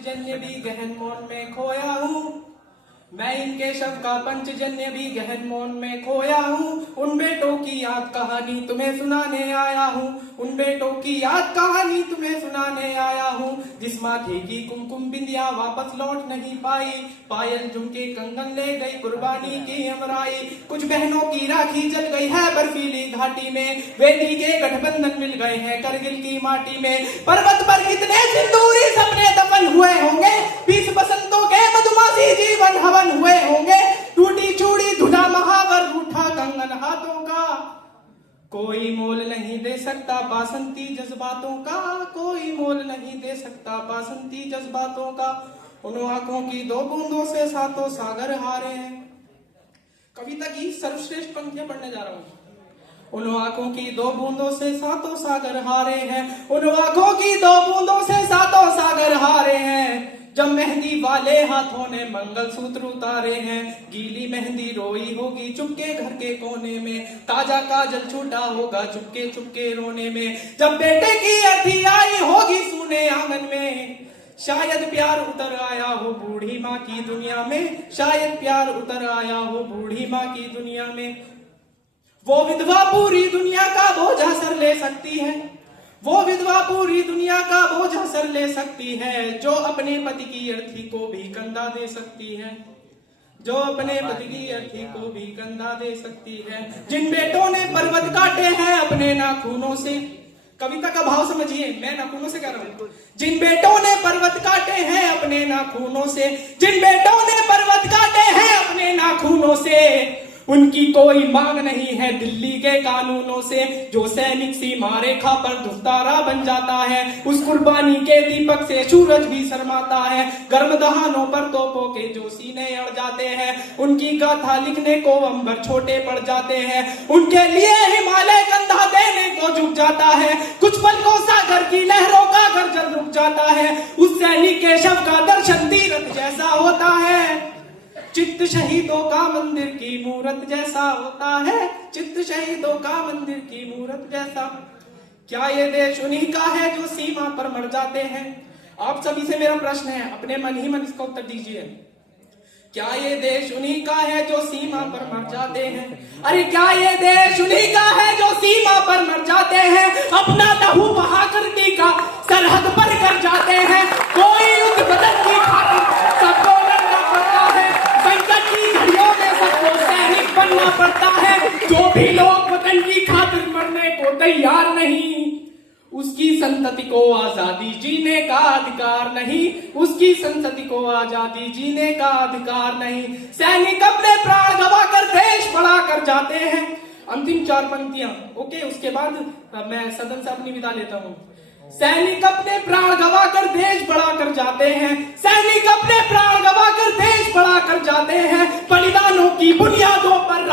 जन्य भी गहन मौन में खोया हूँ, मैं इनके शव का पंचजन्य भी गहन मौन में खोया हूँ। उन बेटों की याद कहानी तुम्हें सुनाने आया हूँ, उन बेटों की याद कहानी तुम्हें सुनाने आया हूँ। जिस माथे की कुमकुम बिंदिया वापस लौट नहीं पाई, पायल झुमके कंगन ले गई कुर्बानी की अमराई। कुछ बहनों की राखी जल गई है बर्फीली घाटी में, बेटी के गठबंधन मिल गए हैं करगिल की माटी में। पर्वत पर कितने सिंदूरी सपने दफन हुए होंगे, 20 बसंतों के मधुमासी जीवन हवन हुए होंगे। टूटी चूड़ी धुना महावर रूठा कंगन हाथों का, कोई मोल नहीं दे सकता बासंती जज्बातों का, कोई मोल नहीं दे सकता बासंती जज्बातों का। उन आंखों की 2 बूंदों से सातों सागर हारे हैं। कविता की सर्वश्रेष्ठ पंक्तियां पढ़ने जा रहा हूं। उन आंखों की 2 बूंदों से सातों सागर हारे हैं, उन आंखों की 2 बूंदों से सातों सागर हारे हैं। जब मेहंदी वाले हाथों ने मंगलसूत्र उतारे हैं, गीली मेहंदी रोई होगी चुपके घर के कोने में, ताजा काजल छूटा होगा चुपके चुपके रोने में। जब बेटे की अर्थी आई होगी सूने आंगन में, शायद प्यार उतर आया हो बूढ़ी माँ की दुनिया में, शायद प्यार उतर आया हो बूढ़ी माँ की दुनिया में। वो विधवा पूरी दुनिया का बोझ सर ले सकती है, वो विधवा पूरी दुनिया का बोझ सर ले सकती है, जो अपने पति की अर्थी को भी कंधा दे सकती है, जो अपने पति की अर्थी को भी कंधा दे सकती है। जिन बेटों ने पर्वत काटे हैं अपने नाखूनों से, कविता का भाव समझिए, मैं नाखूनों से कह रहा हूं। जिन बेटों ने पर्वत काटे हैं अपने नाखूनों से, जिन बेटों ने पर्वत काटे हैं अपने नाखूनों से, उनकी कोई मांग नहीं है दिल्ली के कानूनों से। जो सैनिक सीमा रेखा पर धुतारा बन जाता है, उस कुर्बानी के दीपक से सूरज भी शर्माता है। गर्म दहानों पर तोपों के जो सीने अड़ जाते हैं, उनकी गाथा लिखने को अंबर छोटे पड़ जाते हैं। उनके लिए हिमालय कंधा देने को झुक जाता है, कुछ पल को सागर की लहरों का गर्जन रुक जाता है। उस सैनिक के शव का दर्शन तीरथ जैसा होता है, चित्त शहीदों का मंदिर की मूरत जैसा होता है, चित्त शहीदों का मंदिर की मूरत जैसा। क्या ये देश उन्हीं का है जो सीमा पर मर जाते हैं? आप सभी से मेरा प्रश्न है, अपने मन ही मन इसका उत्तर दीजिए। क्या ये देश उन्हीं का है जो सीमा पर मर जाते हैं? अरे क्या ये देश उन्हीं का है जो सीमा पर मर जाते हैं? अपना लहू बहाकर टीका सरहद पर कर जाते हैं। कोई युद्ध बदन की खातिर सबको लड़ना पड़ता है, संकट की घड़ियों में सबको सैनिक बनना पड़ता है। जो भी लोग वतन की खातिर मरने को तैयार नहीं, उसकी संतति को आजादी जीने का अधिकार नहीं, उसकी संतति को आजादी जीने का अधिकार नहीं। सैनिक अपने प्राण गवाकर देश बड़ा कर जाते हैं। अंतिम 4 पंक्तियां, ओके, उसके बाद मैं सदन से अपनी विदा लेता हूँ। सैनिक अपने प्राण गवाकर देश बड़ा कर जाते हैं, सैनिक अपने प्राण गवाकर देश बड़ा कर जाते हैं। बलिदानों की बुनियादों पर